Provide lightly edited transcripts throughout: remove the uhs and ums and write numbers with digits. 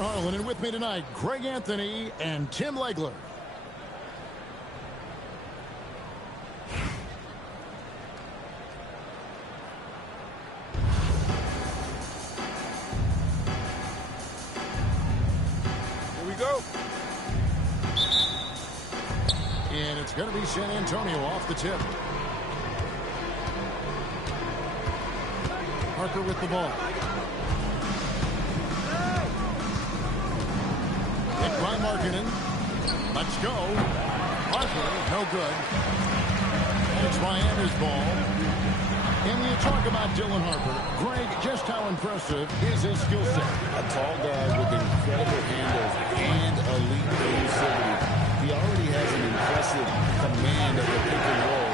Harlan, and with me tonight, Greg Anthony and Tim Legler. Here we go. And it's going to be San Antonio off the tip. Harper with the ball. Hit by Markkanen. Let's go. Harper, no good. And it's Miami's ball. And when you talk about Dylan Harper, Greg, just how impressive is his skill set? A tall guard with incredible handles and elite elusivity. He already has an impressive command of the pick and roll.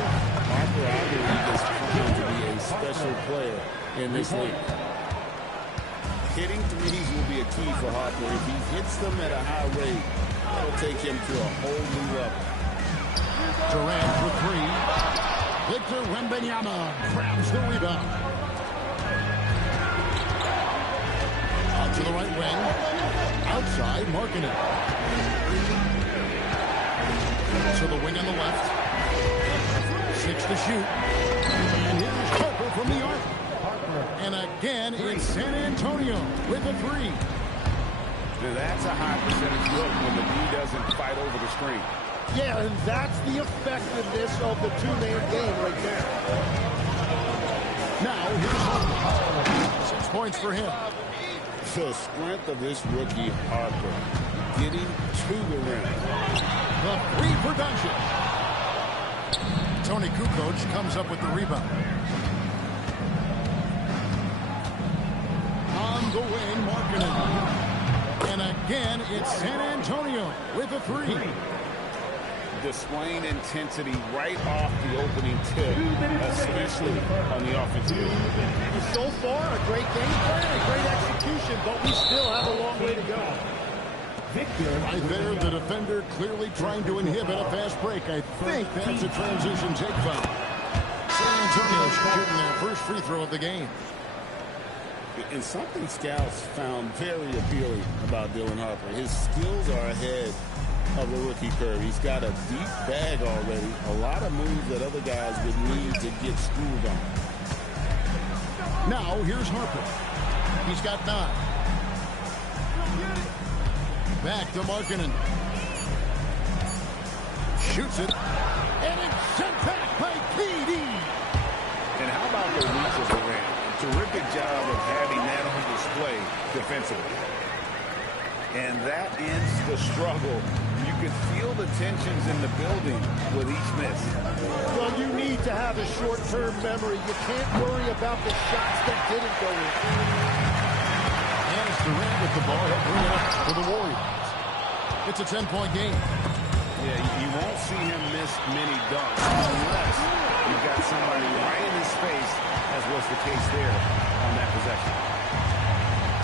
Harper, I believe, is proven to be a special player in this league. Hitting threes will be a key for Harper. If he hits them at a high rate, that'll take him to a whole new level. Durant for three. Victor Wembanyama grabs the rebound. Out to the right wing. Outside, Markkanen. To the wing on the left. 6 to shoot. And here's Harper from the arc. And again, it's San Antonio with a three. Now that's a high percentage look when the D doesn't fight over the screen. Yeah, and that's the effectiveness of the two-man game right there. Now, here's Harper. 6 points for him. The strength of this rookie, Harper, getting to the rim. The three for Doncic. Tony Kukoc comes up with the rebound. On the wing, Markkanen. And again, it's San Antonio with a three. Displaying intensity right off the opening tip, especially on the offensive end. So far, a great game plan, a great execution, but we still have a long way to go. Right there, the defender clearly trying to inhibit a fast break. I think that's a transition take foul. San Antonio shooting their first free throw of the game. And something scouts found very appealing about Dylan Harper. His skills are ahead of the rookie curve. He's got a deep bag already. A lot of moves that other guys would need to get schooled on. Now, here's Harper. He's got 9. Back to Markkanen. Shoots it. And it's sent back by KD. And how about the reach of Durant? Terrific job of having that on display defensively. And that ends the struggle. You can feel the tensions in the building with each miss. Well, you need to have a short-term memory. You can't worry about the shots that didn't go in. And it's Durant with the ball. He'll bring it up for the Warriors. It's a 10-point game. Yeah, you won't see him miss many dunks unless you've got somebody right in his face, as was the case there on that possession.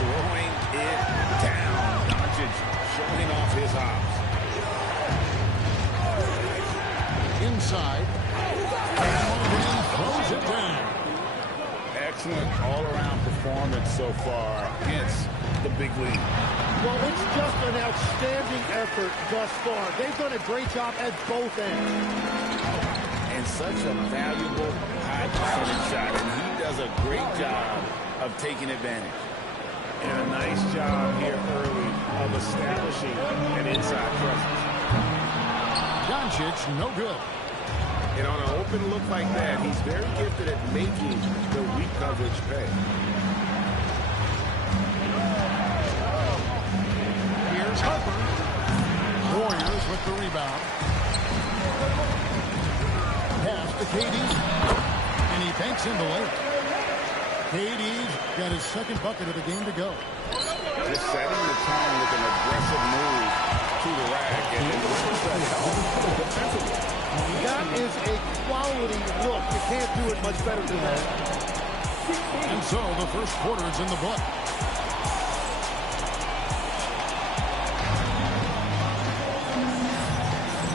Throwing it down. Doncic showing off his hops. Inside. And throws it down. Excellent all-around performance so far against the big league. Well, it's just an outstanding effort thus far. They've done a great job at both ends. And such a valuable high-percentage shot, and he does a great job of taking advantage. And a nice job here early of establishing an inside presence. Doncic, no good. And on an open look like that, he's very gifted at making the weak coverage pay. Here's Harper. Warriors with the rebound. Pass to KD. And he banks in the lane. KD's got his second bucket of the game to go. Just setting the tone with an aggressive move to the rack. And it looks that help defensively. That is a quality look. You can't do it much better than that. And so the first quarter is in the book.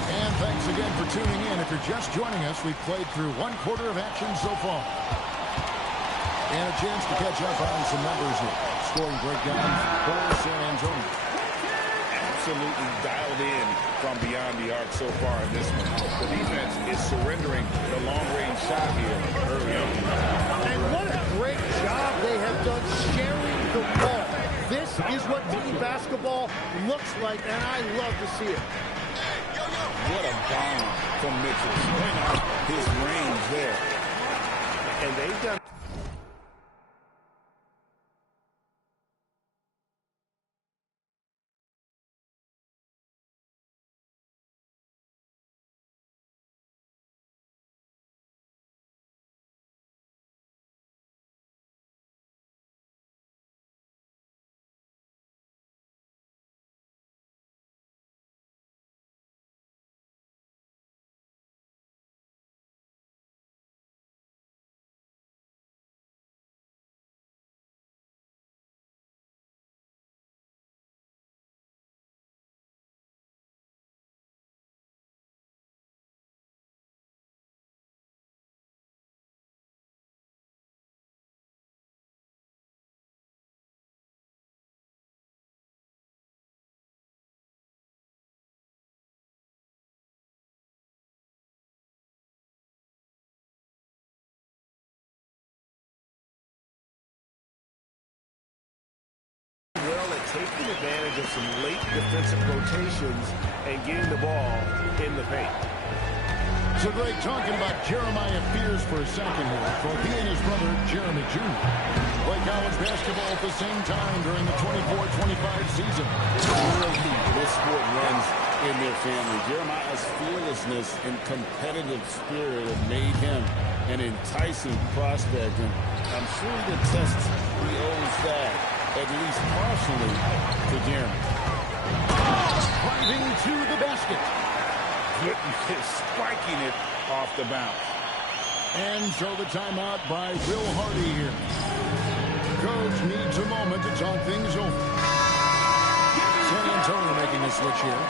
And thanks again for tuning in. If you're just joining us, we've played through one quarter of action so far. And a chance to catch up on some numbers here. scoring breakdown for San Antonio. Absolutely dialed in from beyond the arc so far in this one. The defense is surrendering the long-range shot here early on. And what a great job they have done sharing the ball. This is what team basketball looks like, and I love to see it. What a bomb from Mitchell. Showing out his range there. And they've done... well at taking advantage of some late defensive rotations and getting the ball in the paint. So Greg, talking about Jeremiah Fears for a second here, for he and his brother Jeremy Jr. play college basketball at the same time during the 24-25 season. This sport runs in their family. Jeremiah's fearlessness and competitive spirit have made him an enticing prospect, and I'm sure the test he owes that, at least partially, to Jeremy. Driving to the basket. Spiking it off the bounce. And so the timeout by Will Hardy here. Coach needs a moment to talk things over. San Antonio making a switch here.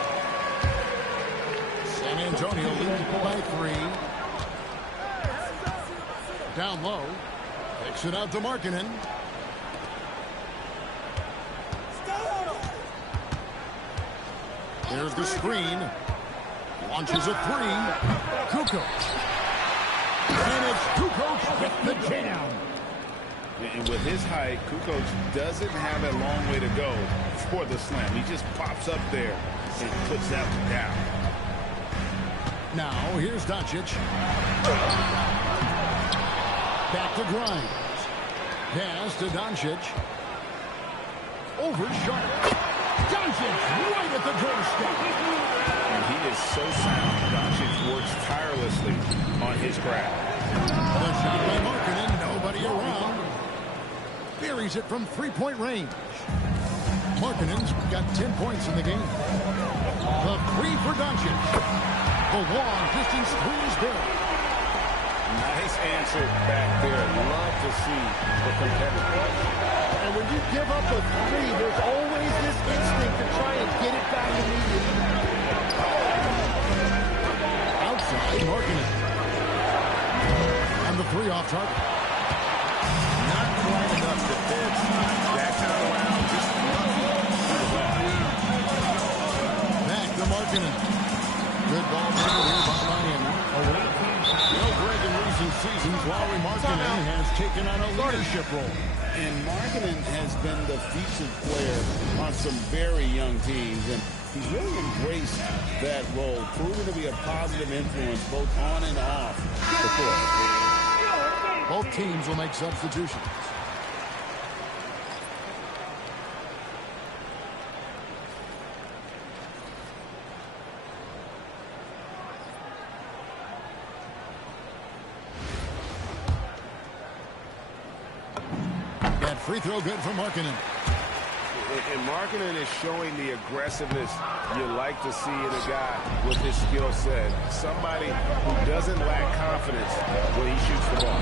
San Antonio leads by 3. Down low. Kicks it out to Markkanen. There's the screen. Launches a 3. Kukoc. And it's Kukoc with the jam. And with his height, Kukoc doesn't have a long way to go for the slam. He just pops up there and puts that one down. Now, here's Doncic. Back to Grimes. Pass to Doncic. Over Sharp. Doncic right at the doorstep. And he is so sound. Doncic works tirelessly on his craft. The shot by Markkanen. Nobody around. Buries it from three-point range. Markkanen's got 10 points in the game. The 3 for Doncic. The long-distance 3 is good. Nice answer back there. Love to see the competitive. And when you give up a 3, there's always this instinct to try and get it back immediately. Outside, Markkanen. And the 3 off target. Not quite enough defense. That kind of round just back to Markkanen. Good ball movement here by Miami. Greg, in recent seasons, Lauri Markkanen has taken on a leadership role. And Markkanen has been the featured player on some very young teams, and he's really embraced that role, proving to be a positive influence both on and off the court. Both teams will make substitutions. That free throw good for Markkanen. And Markkanen is showing the aggressiveness you like to see in a guy with his skill set. Somebody who doesn't lack confidence when he shoots the ball.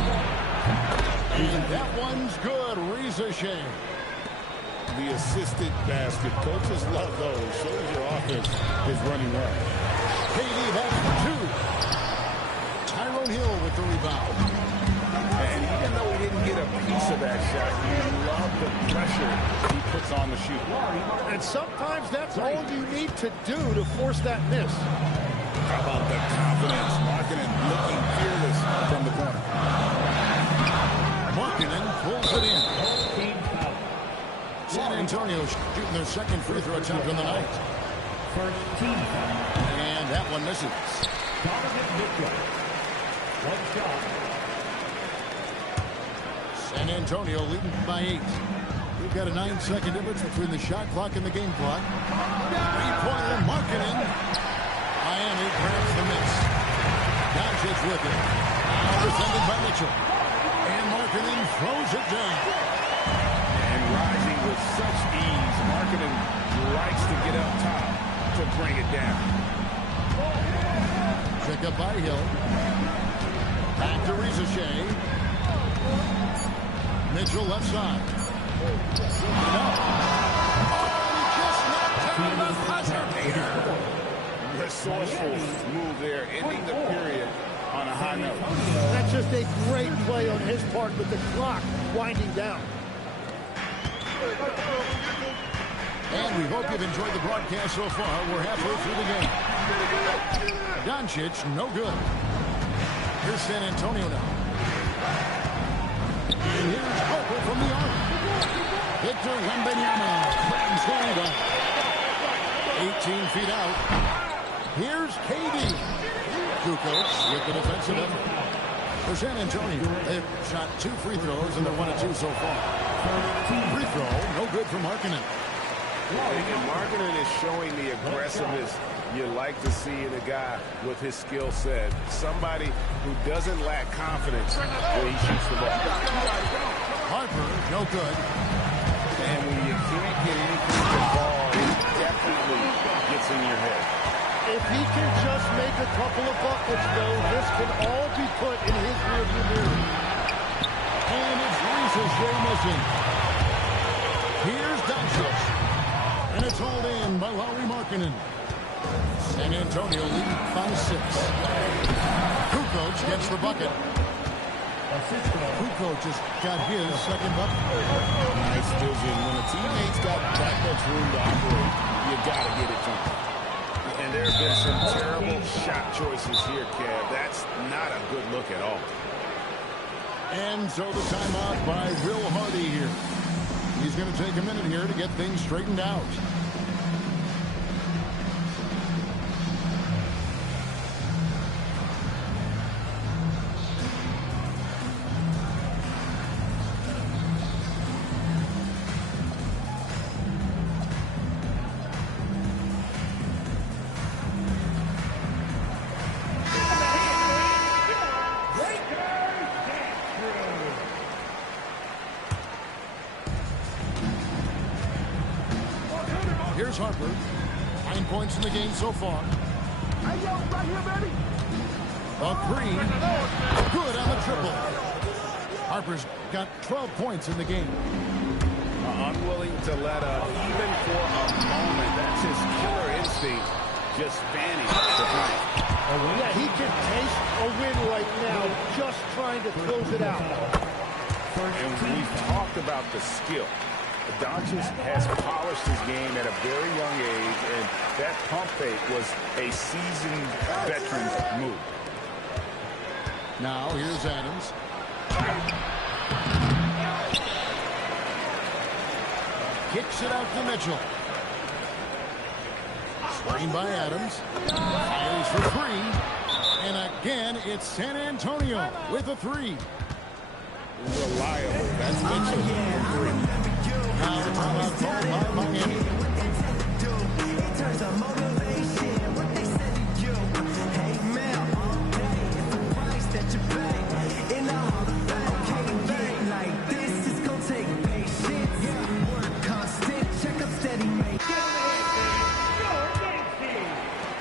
And that one's good. Reza Shea. The assisted basket. Coaches love those. Shows your offense is running well. KD has for 2. Tyrone Hill with the rebound. And even though he didn't get a piece of that shot. You love the pressure he puts on the shooter. And sometimes that's all you need to do to force that miss. How about the confidence? Markkanen looking fearless from the corner. Markkanen pulls it in. San Antonio shooting their second free throw attempt on the night. And that one misses. San Antonio leading by 8. We've got a 9-second difference between the shot clock and the game clock. Three-pointer, Markkanen. Miami grabs the miss. Doncic with it. Now defended by Mitchell. And Markkanen throws it down. And rising with such ease, Markkanen likes to get up top to bring it down. Pick up by Hill. Back to Ricochet. Mitchell left side. Resourceful move there, ending the period on a high note. That's just a great play on his part with the clock winding down. And we hope you've enjoyed the broadcast so far. We're halfway through the game. Doncic, no good. Here's San Antonio now. And here's Harper from the arc. Victor Wembanyama grabs hold of 18 feet out. Here's KD. Kukoc with the defensive effort. For San Antonio, they've shot 2 free throws, and they're 1 of 2 so far. Free throw, no good for Markkanen. And Markkanen is showing the aggressiveness you like to see in a guy with his skill set. Somebody who doesn't lack confidence when he shoots the ball. Harper, no good. And when you can't get anything to the ball, it definitely gets in your head. If he can just make a couple of buckets, though, this can all be put in his rearview mirror. And it's Ricochet missing. Here's Doncic. And it's hauled in by Lauri Markkanen. San Antonio leading by 6. Kukoc gets the bucket. Kukoc just got his second bucket. Nice vision. When a teammate's got that much room to operate, you got to get it to him. And there have been some terrible shot choices here, Kev. That's not a good look at all. And so the timeout by Will Hardy here. He's going to take a minute here to get things straightened out. Here's Harper. 9 points in the game so far. Hey, yo, right here, baby. A 3. Good on the triple. Harper's got 12 points in the game. Unwilling to let up, even for a moment. That's his killer instinct, just fanning the blank. Yeah, he can taste a win right now, just trying to close it out. And we've talked about the skill. Doncic has polished his game at a very young age, and that pump fake was a seasoned veteran's move. Now here's Adams. Kicks it out to Mitchell. Screen by Adams. Fires for 3. And again, it's San Antonio with a 3. Reliable. That's Mitchell for 3. Now the timeout called by Miami.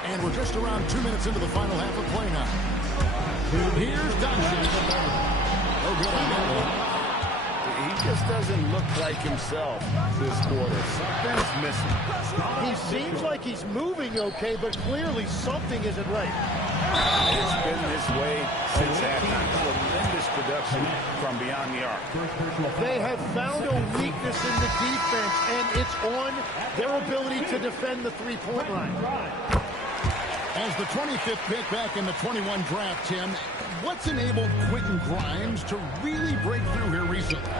And we're just around 2 minutes into the final half of play now. Here's Doncic. No good on that one. He just doesn't look like himself this quarter. Something's missing. He seems like he's moving okay, but clearly something isn't right. It's been this way since halftime. Tremendous production from beyond the arc. They have found a weakness in the defense, and it's on their ability to defend the three-point line. As the 25th pick back in the 21 draft, Tim, what's enabled Quentin Grimes to really break through here recently?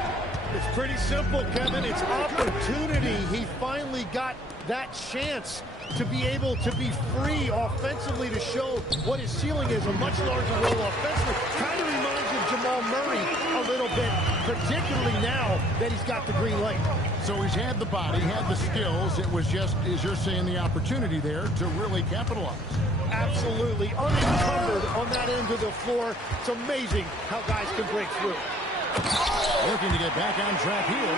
It's pretty simple, Kevin. It's opportunity. He finally got that chance to be able to be free offensively to show what his ceiling is, a much larger role offensively. Kind of reminds you of Jamal Murray a little bit, particularly now that he's got the green light. So he's had the body, had the skills. It was just, as you're saying, the opportunity there to really capitalize. Absolutely unencumbered on that end of the floor. It's amazing how guys can break through. Looking to get back on track here.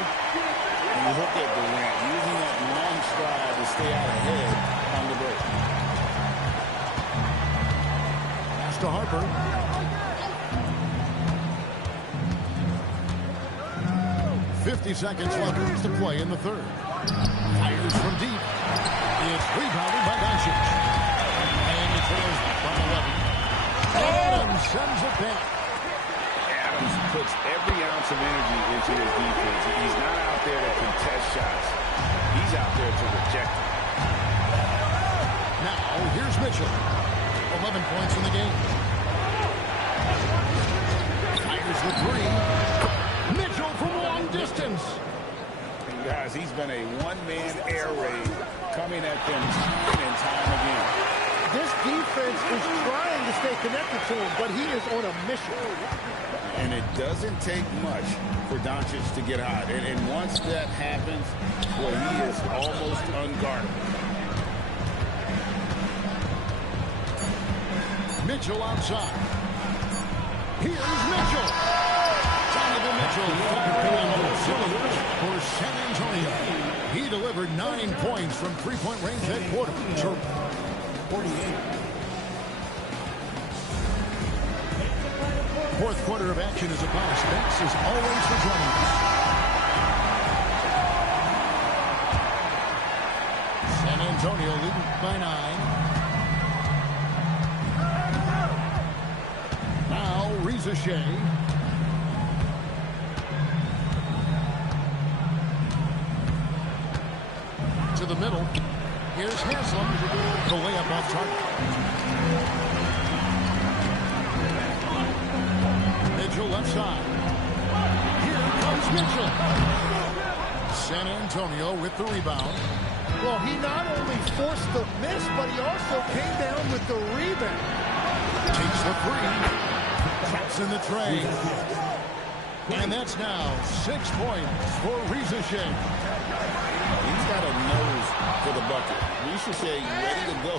And you look at Durant using that long stride to stay out ahead on the break. Pass to Harper. .50 seconds left to play in the third. Fires from deep. It's rebounded by Doncic. And it trails from 11. Adams sends it back. Adams puts every ounce of energy into his defense. He's not out there to contest shots. He's out there to reject them. Now, here's Mitchell. 11 points in the game. Fires the three. Mitchell from long distance. And guys, he's been a one-man air raid coming at them time and time again. This defense is trying to stay connected to him, but he is on a mission. And it doesn't take much for Doncic to get hot. And once that happens, well, he is almost unguardable. Mitchell outside. Here's Mitchell. Donovan Mitchell filling all cylinders for San Antonio. He delivered 9 points from three-point range that quarter. 48. Fourth quarter of action is upon us. Thanks as always for joining us. San Antonio leading by 9. Now Reza Shea. To the middle. Here's Haslam. The layup off target. Mitchell left side. Here comes Mitchell. San Antonio with the rebound. Well, he not only forced the miss, but he also came down with the rebound. Takes the three. Traps in the tray. And that's now 6 points for Reza Shea. He's got a nose for the bucket. Reza Shea ready to go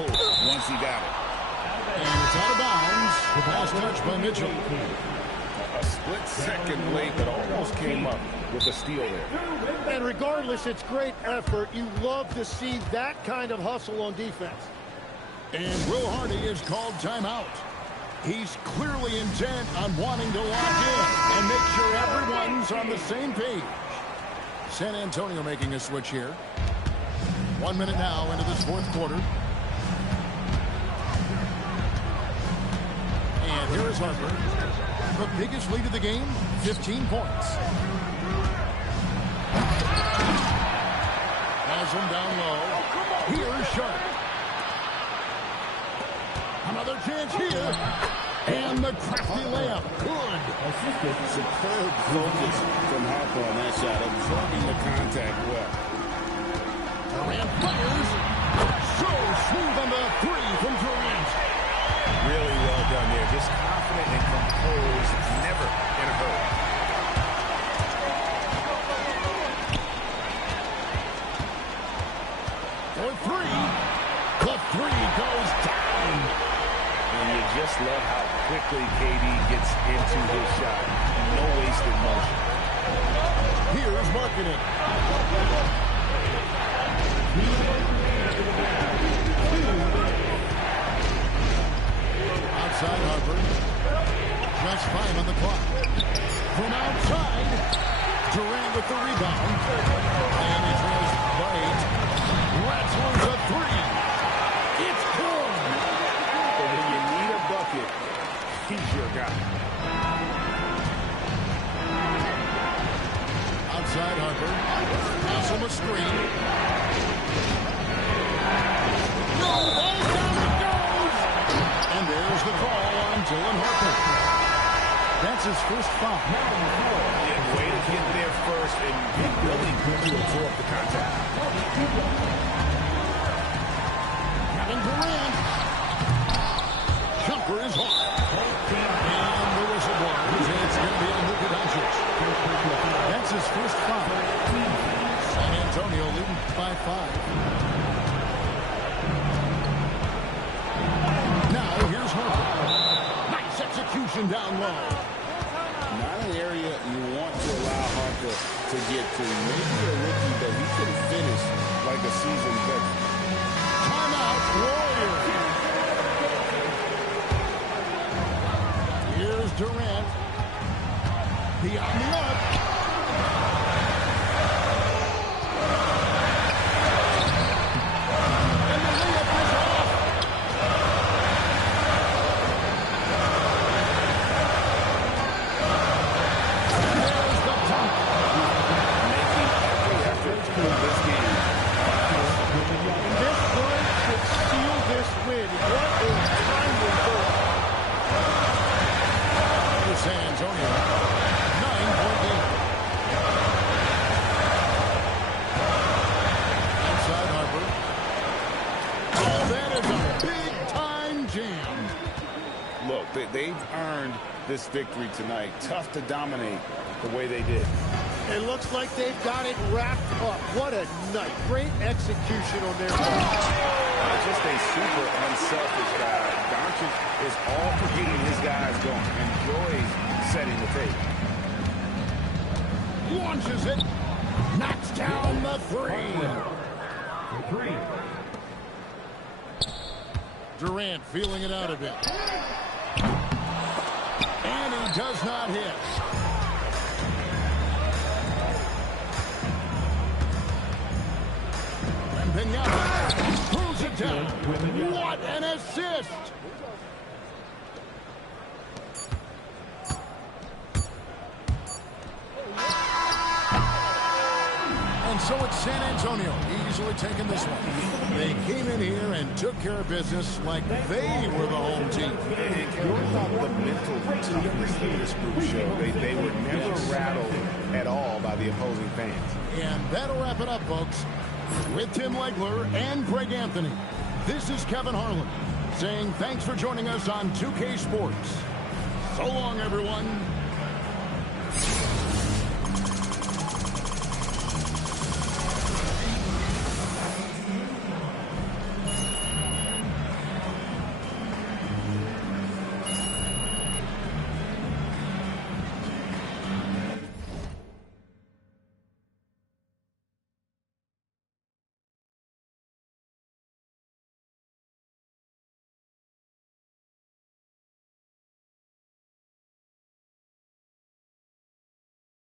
once he got it. And it's out of bounds. The pass touched by Mitchell. A split second late, but almost came up with a steal there. And regardless, it's great effort. You love to see that kind of hustle on defense. And Will Hardy is called timeout. He's clearly intent on wanting to lock in and make sure everyone's on the same page. San Antonio making a switch here. 1 minute now into this fourth quarter. And here is Harper. The biggest lead of the game, 15 points. Has him down low. Here's Sharp. Another chance here. And the crafty layup. Good. Superb focus from Harper on that shot, absorbing the contact well. Durant fires. So smooth on the three from Durant. Really well done there. Just confident and composed, never in a hurry. For three. The three goes down. And you just love how quickly KD gets into his shot. No wasted motion. Here's Markkanen. Outside Harper. Just 5 on the clock. From outside. Durant with the rebound. And he trails by 8. Rattler's a 3. It's good. But when you need a bucket, he's your guy. Outside Harper. Pass him a screen. No, ball's down it goes. And there's the call on Dylan Harper. That's his first foul. Yeah, way to get there first and be willing to absorb the contact. Kevin Durant. Jumper is hard. And the whistle blows. It's going to be on Luka Doncic. That's his first foul. San Antonio leading by 5. Now here's Harper. Nice execution down low. Not an area you want to allow Harper to get to. Maybe a rookie that he could finish like a seasoned veteran. Timeout, Warriors. Here's Durant. Beyond the arc. And the layup is off. There's the dunk. Making every effort to win this game. And this run should seal this win. What a timely goal. For San Antonio, 9-point game. Outside Harper. Oh, that is a big-time jam. Look, they've earned this victory tonight. Tough to dominate the way they did. It looks like they've got it wrapped up. What a night. Great execution on their part. Just a super unselfish guy. Doncic is all for getting his guys going. Enjoys setting the table. Launches it. Knocks down the 3. Durant feeling it out a bit. And he does not hit. Wembanyama throws it down. What an assist! And so it's San Antonio easily taking this one. They came in here and took care of business like they were the home team. What about the mental toughness that this group showed? They were never rattled at all by the opposing fans. And that'll wrap it up, folks. With Tim Legler and Greg Anthony, this is Kevin Harlan saying thanks for joining us on 2K Sports. So long, everyone.